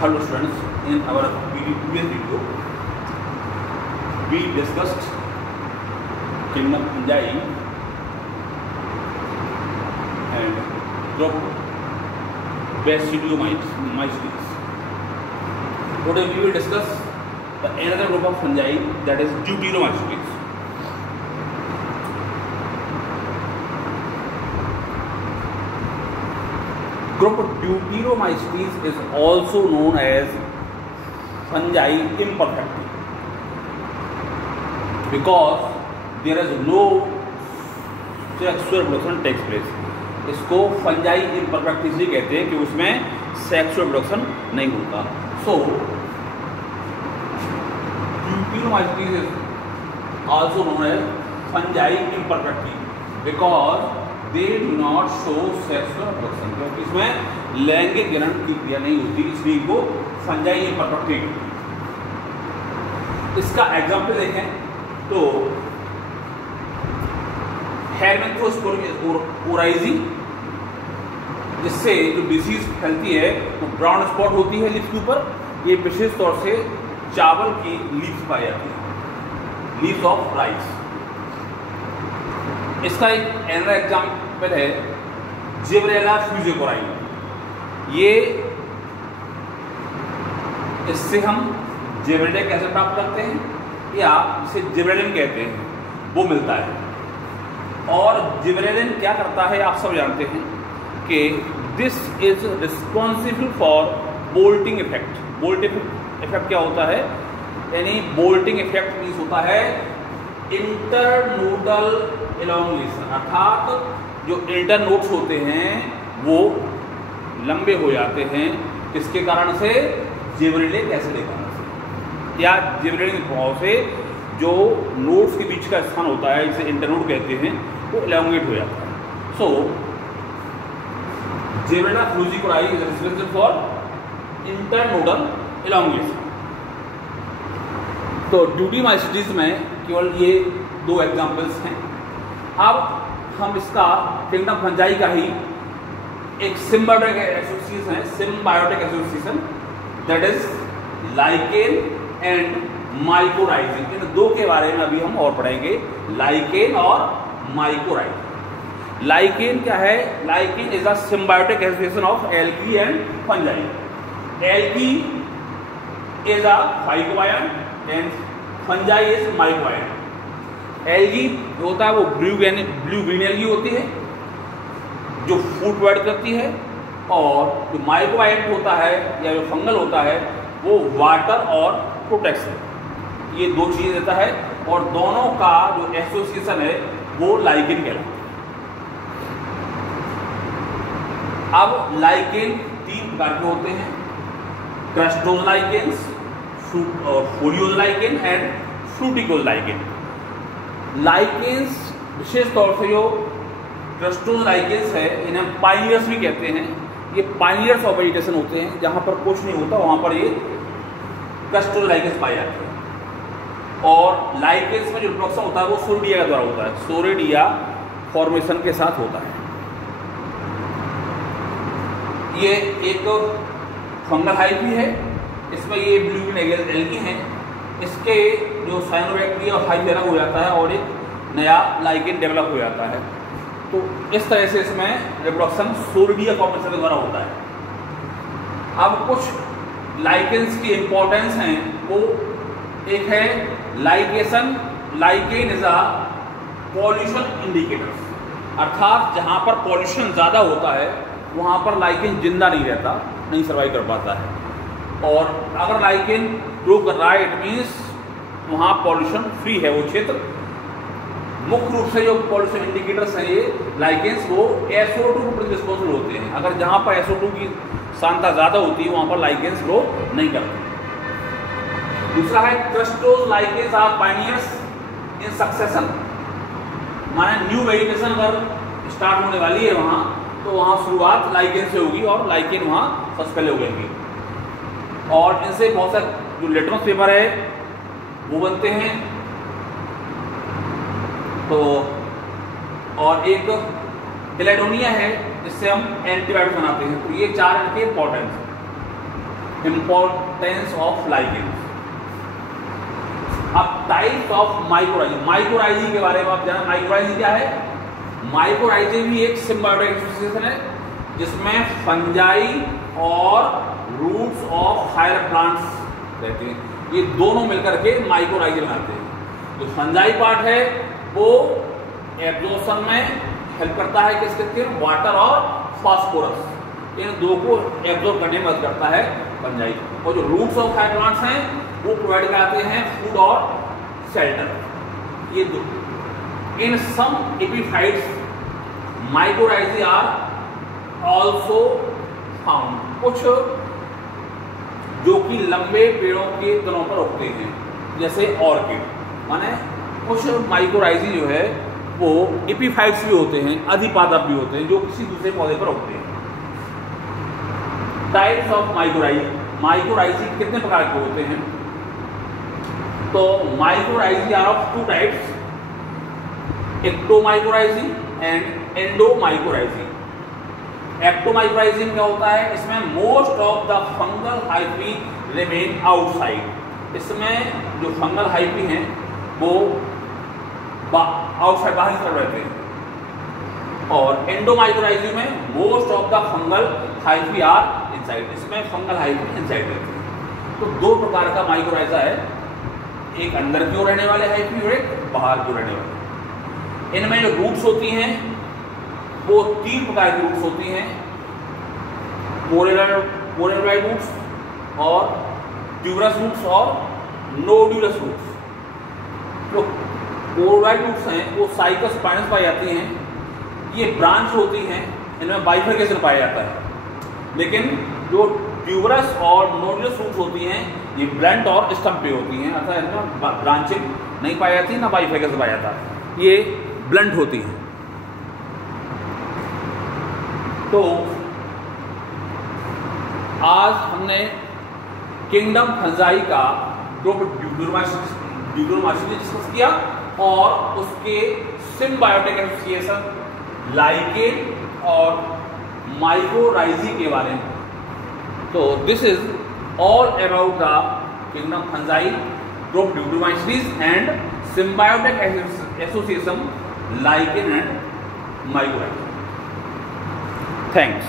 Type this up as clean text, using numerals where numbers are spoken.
Hello students, in our previous video we discussed kingdom fungi and group Basidiomycetes. Today we will discuss another group of fungi, that is Deuteromycetes. Group Deuteromycetes is also known as fungi imperfecti because there is no sexual reproduction takes place. इसको fungi imperfecti इसलिए कहते हैं कि उसमें sexual reproduction नहीं होता. So Deuteromycetes is also known as fungi imperfecti because they do not show sexual reproduction. क्योंकि इसमें लैंगिक जनन की क्रिया नहीं होती, इसलिए इनको फंजाई इम्परफेक्ट कहते हैं. इसका एग्जाम्पल देखें तो हेरमेंथ्रोस्पोराइजी, जिससे जो डिसीज फैलती है वो ब्राउन स्पॉट होती है लीफ के ऊपर. ये विशेष तौर से चावल की लीव्स पाई जाती है, लीव्स ऑफ राइस. इसका एक एनरा एग्जाम्पल है जिब्रेला फ्यूजिकोराई. ये इससे हम जिब्रेलिक एसिड प्राप्त करते हैं या इसे जिब्रेलिन कहते हैं, वो मिलता है. और जिब्रेलिन क्या करता है आप सब जानते हैं कि this is responsible for bolting effect. Bolting effect क्या होता है, यानी बोल्टिंग इफेक्ट मीन्स होता है इंटरनोडल एलोंगेशन, अर्थात जो इंटरनोड्स होते हैं वो लंबे हो जाते हैं. किसके कारण से? जिब्रेलिक एसिड के कारण से, या जिब्रेलिक प्रभाव से जो नोड्स के बीच का स्थान होता है जिसे इंटरनोड कहते हैं वो एलोंगेट हो जाता है. So Gibberella fujikuroi is responsible for internodal elongation. तो ड्यूटीमाइसिटीज में केवल ये दो एग्जाम्पल्स हैं. अब हम इसका किंगडम फंजाई का ही एक सिम्बायोटिक एसोसिएशन है, symbiotic association, that is lichen and mycorrhizae. इन दो के बारे में अभी हम और पढ़ेंगे, लाइकेन और माइकोराइजिन. लाइकेन क्या है? Lichen is a symbiotic association of algae and fungi. Algae is a phycobiont and fungi is mycobiont. Algae होता है वो ब्लू ग्रीन एल्गी होती है जो फूड प्रोवाइड करती है, और जो माइक्रोबायट होता है या जो फंगल होता है वो वाटर और प्रोटेक्शन, ये दो चीज़ देता है. और दोनों का जो एसोसिएशन है वो लाइकेन कहलाता है. अब लाइकेन तीन प्रकार के होते हैं, crustose lichens, foliose lichen and fruticose lichen. Lichens विशेष तौर से जो क्रस्टोज लाइकेन्स है इन्हें पाइनियर्स भी कहते हैं. ये पाइनियर्स ऑफ वेजिटेशन होते हैं, जहाँ पर कुछ नहीं होता वहाँ पर ये क्रस्टोज लाइकेन्स पाए जाते हैं. और लाइकेन्स में जो रिप्रोडक्शन होता है वो सोरिडिया के द्वारा होता है, सोरिडिया फॉर्मेशन के साथ होता है. ये एक फंगल हाइफी है, इसमें ये ब्लू ग्रीन एल्गी हैं. इसके जो साइनोबैक्टीरिया और हाइफी अलग हो जाता है और एक नया लाइकेन डेवलप हो जाता है. तो इस तरह से इसमें रिप्रोडक्शन सोरिडिया फॉर्मेशन के द्वारा होता है. अब कुछ लाइकेन्स की इंपॉर्टेंस हैं, वो एक है लाइकेशन. Lichen is a pollution indicator, अर्थात जहाँ पर पॉल्यूशन ज़्यादा होता है वहाँ पर लाइकेन जिंदा नहीं रहता, नहीं सर्वाइव कर पाता है. और अगर लाइकेन ग्रो कर रहा है इट मीन्स वहाँ पॉल्यूशन फ्री है वो क्षेत्र. मुख्य रूप से जो पॉल्यूशन इंडिकेटर्स हैं ये लाइकेन्स वो SO2 के प्रति रिस्पॉन्सिबल होते हैं. अगर जहाँ पर SO2 की सांद्रता ज़्यादा होती है वहाँ पर लाइकेन्स ग्रो नहीं करते. दूसरा है crustose lichens are pioneers in succession, माने न्यू वेजिटेशन अगर स्टार्ट होने वाली है वहाँ तो वहाँ शुरुआत लाइकेन से होगी और लाइकेन वहाँ सबसे पहले उगेंगी. और इनसे बहुत सारे जो लिटमस पेपर है वो बनते हैं. तो और एक एलेडोनिया है जिससे हम एंटीबायोटिक बनाते हैं. तो ये चार इनके इंपॉर्टेंस हैं. Importance of ligands. अब टाइप्स ऑफ माइक्रोराइजी, माइक्रोराइजी के बारे में आप जाना। माइक्रोराइजी क्या है? माइक्रोराइजी भी एक सिम्बायोटिक एसोसिएशन है जिसमें फंजाई और रूट्स ऑफ हायर प्लांट्स रहते हैं। ये दोनों मिलकर के माइक्रोराइजी बनाते हैं। जो फंजाई पार्ट है वो एब्जॉर्प्शन में हेल्प करता है, किसके? वाटर और फास्फोरस, इन दो को एब्जॉर्ब करने में मदद करता है फंजाई। और जो रूट्स ऑफ हायर प्लांट्स हैं वो प्रोवाइड कराते हैं फूड और शेल्टर। ये दो। इन सम एपिफाइट्स माइक्रोराइजी आर ऑल्सो फाउंड। कुछ जो कि लंबे पेड़ों के तनों पर उगते हैं, जैसे ऑर्किड। माने कुछ माइक्रोराइजी जो है वो एपिफाइट्स भी होते हैं, अधिपादप भी होते हैं, जो किसी दूसरे पौधे पर उगते हैं। टाइप्स ऑफ माइक्रोराइजी, माइक्रोराइजी कितने प्रकार के होते हैं? तो mycorrhizae are of two types, ectomycorrhizae and endomycorrhizae. Ectomycorrhizae क्या होता है? इसमें most of the fungal hyphae remain outside. इसमें जो फंगल हाइफी हैं वो आउटसाइड, बाहर की तरफ रहते हैं। और एंडोमाइक्रोराइजी में most of the fungal hyphae are inside. इसमें फंगल हाइफी इनसाइड रहते हैं। तो दो प्रकार का माइक्रोराइजा है, एक अंदर की ओर रहने वाले हाइफी और एक बाहर की ओर रहने वाले। इनमें जो रूट्स होती हैं वो तीन प्रकार की रूट्स होती हैं, पोरेलॉइड रूट्स और ट्यूबरस रूट्स और नोड्यूलस रूट्स। जो पोरेलॉइड रूट्स हैं वो साइकस स्पाइनस पाई जाती हैं, ये ब्रांच होती हैं, इनमें बाइफरकेशन पाया जाता है। लेकिन जो ट्यूबरस और नोड्यूलस रूट्स होती हैं ये ब्लंट और स्टम्प पे होती हैं, अर्थात इनमें ब्रांचिंग नहीं पाई जाती, ना बाइफरकेशन पाया जाता, ये ब्लंट होती हैं। तो आज हमने किंगडम फंजाई का ड्यूक्रोमाइसीन डिस्कस किया और उसके सिम्बायोटिक एसोसिएशन लाइकेन और माइक्रोराइजी के बारे में। तो this is all about the kingdom fungi, deuteromycetes and symbiotic association lichen and mycorrhizae. Thanks.